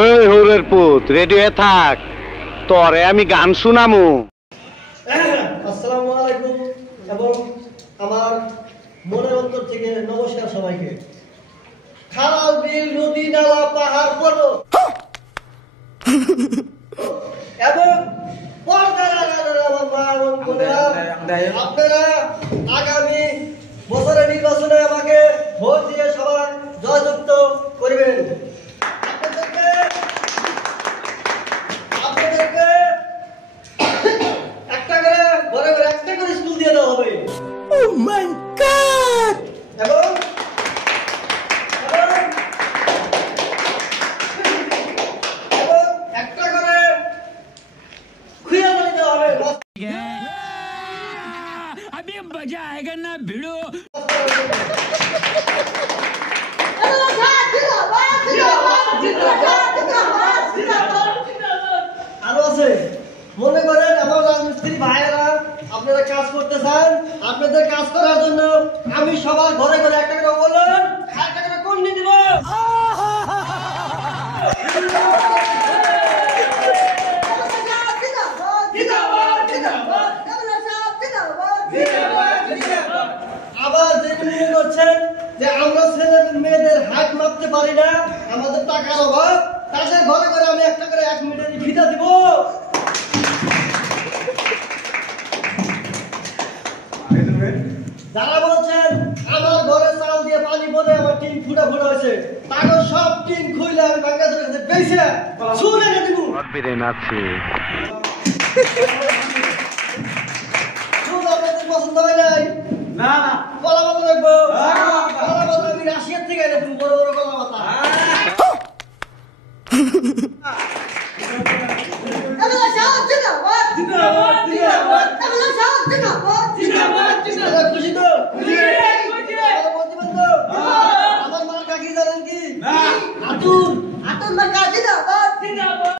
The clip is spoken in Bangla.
এই হরের পুত রেডি হয়ে থাক, তোরে আমি গান শুনামু। আসসালামু আলাইকুম এবং আমার মনের অন্তর থেকে নমস্কার সবাইকে। খাল বিল নদী নালা পাহাড় পর্বত এবং পর্দার আড়ালের আমার মা এবং বোনেরা, আপনারা আগামী বছরের নির্বাচনে আমাকে ভোট দিয়ে সবাই জয়যুক্ত করবেন। আপনাদেরকে একটা করে ঘরে ঘরে একটা করে স্কুল দিয়ে দেওয়া হবে। Oh my God! এবং একটা করে খুঁজে পানি দেওয়া হবে। अभी मजा आएगा ना भिड़ो। আরো আছে, মনে করেন আমার রাজমিস্ত্রি ভাইয়েরা আপনারা কাজ করতে চান, আপনাদের কাজ করার জন্য আমি সবার ঘরে ঘরে একটা করে বলুন, একটা করে কন্যা দিব। আবার যে মনে করছেন যে আমরা ছেলে মেয়েদের হাত মাপতে পারি না, আমাদের টাকার অভাব, তাদের ঘরে ঘরে আমি একটা করে 1 মিনিটের ফিতা দিব। যারা বলছেন আমার ঘরে চাল দিয়ে পানি পড়ে আমার টিন ফুটা ফুটা হয়েছে, তাদের সব টিন খুইলে আমি বাংলাদেশের কাছে বেঁচে শুনে দিব। আপনাদের পছন্দ হয় নাই? না না, কলা পাতা লাগবো। কলা পাতা আমি রাশিয়ার থেকে এনে দেবো, বড় বড় কলা পাতা। খুশি তো? আমার মার কাকি জানেন কি? আতুর।